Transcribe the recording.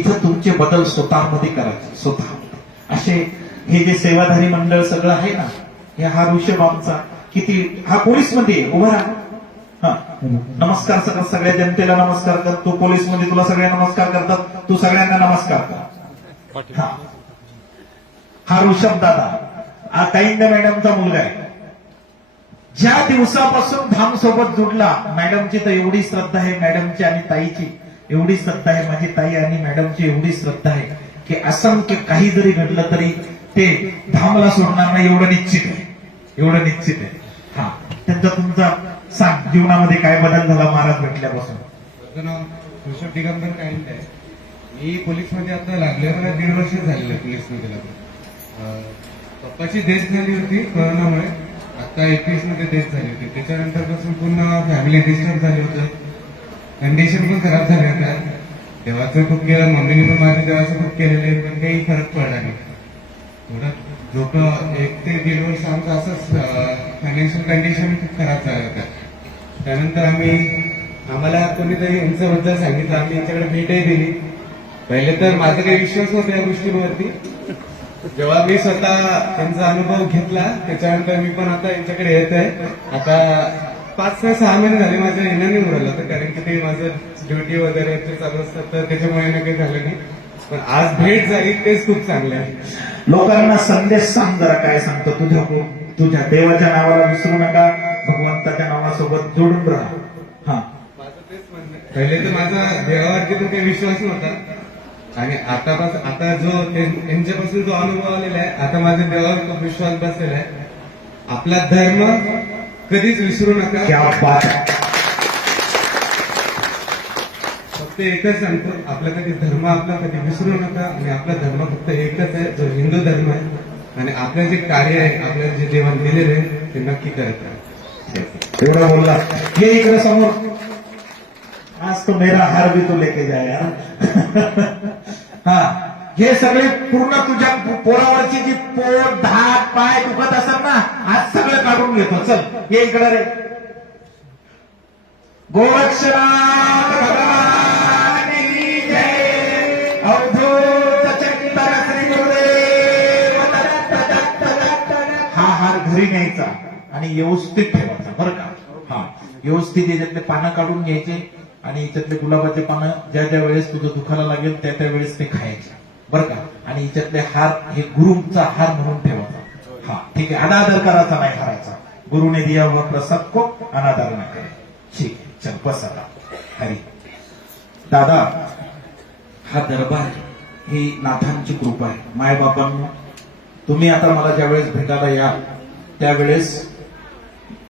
इथं तुमचे बदल स्वतःमध्ये करायचे स्वतः असे हे जे सेवाधारी मंडळ सगळं आहे ना हे हा ऋषभ आमचा किती हा पोलीसमध्ये उभा राहा. हा. नमस्कार सगळं सगळ्या जनतेला नमस्कार कर तू पोलीसमध्ये तुला सगळ्या नमस्कार करतात तू सगळ्यांना नमस्कार कर. हा. हा ऋषभ दादा हा काईंद मॅडमचा मुलगा आहे. ज्या दिवसापासून धाम सोबत जुडला मॅडमची तर एवढी श्रद्धा आहे मॅडमची आणि ताईची. एवढी श्रद्धा आहे माझी ताई आणि मॅडमची एवढी श्रद्धा आहे की असंख्य काही जरी घडलं तरी ते धामला सोडणार नाही एवढं निश्चित आहे. एवढं निश्चित आहे. हा. त्यांचा तुमचा सांग जीवनामध्ये काय बदल झाला महाराज भेटल्यापासून माझं नाव ऋषभ दिगंबर कायंद आहे. मी पोलीसमध्ये आता लागलेलं दीड वर्ष झालेलं आहे पोलीसमध्ये लागलं पप्पाची डेथ झाली होती कोरोनामुळे. आता एकवीसमध्ये डेथ झाली होती. त्याच्यानंतरपासून पुन्हा फॅमिली डिस्टर्ब झाली होतं. कंडिशन पण खराब झाल्या होत्या देवाचं खूप केलं मम्मीने पण माझ्या देवाचं खूप केलेलं आहे पण काही फरक पडला नाही. थोडं झोप एक ते दीड वर्ष आमचं असंच फायनान्शियल कंडिशन खूप खराब झाल्या होत्या त्यानंतर आम्ही आम्हाला कोणीतरी यांच्याबद्दल सांगितलं आम्ही यांच्याकडे भेटही दिली. पहिले तर माझा काही विश्वास नव्हता या गोष्टीवरती. जेव्हा मी स्वतः त्यांचा अनुभव घेतला त्याच्यानंतर मी पण आता यांच्याकडे येत आहे आता पाच ते सहा महिने झाले माझं येणं नाही उरलं होतं कारण की ते माझं ड्युटी वगैरे ते चालू असतात तर त्याच्यामुळे येणं काही झालं नाही. पण आज भेट झाली तेच खूप चांगलं आहे. लोकांना संदेश सांग जरा काय सांगतो तुझ्या तुझ्या देवाच्या नावाला विसरू नका भगवंताच्या नावासोबत जोडून राहा. हा. माझं तेच म्हणणं. पहिले तर माझा देवावरती पण काही विश्वास नव्हता. आणि आतापासून आता जो ते- यांच्यापासून जो अनुभव आलेला आहे आता माझ्या देवावर खूप विश्वास बसलेला आहे. आपला धर्म कधीच विसरू नका. क्या बात आहे फक्त एकच सांगतो आपला कधी धर्म आपला कधी विसरू नका आणि आपला धर्म फक्त एकच आहे जो हिंदू धर्म आहे. आणि आपलं जे कार्य आहे आपल्याला जे जेवण दिलेलं आहे ते नक्की करत राहा. एवढा बोलला. ये इकडे समोर. आज तो मेरा हार भी तो लेके जाय यार हा. हे सगळे पूर्ण तुझ्या पोरावरची जी पोट धाक पाय दुखत असत ना आज घेतो. चल ये इकडे रे. गोरक्षनाथ हा हार घरी न्यायचा आणि व्यवस्थित ठेवायचा बरं का? हा. व्यवस्थित याच्यातले पानं काढून घ्यायचे आणि याच्यातले गुलाबाचे पानं ज्या ज्या वेळेस तुझं दुखायला लागेल त्या त्या वेळेस ते खायचे बरं का? आणि याच्यातले हार हे गुरुचा हार म्हणून ठेवायचा. हा ठीक आहे. अनादर करायचा नाही करायचा. गुरुने दिया हुआ प्रसाद को अनादर न करे ठीक आहे चल बस आता हरी. दादा हा दरबार ही नाथांची कृपा आहे. मायबापांनो तुम्ही आता मला ज्यावेळेस भेटायला या त्यावेळेस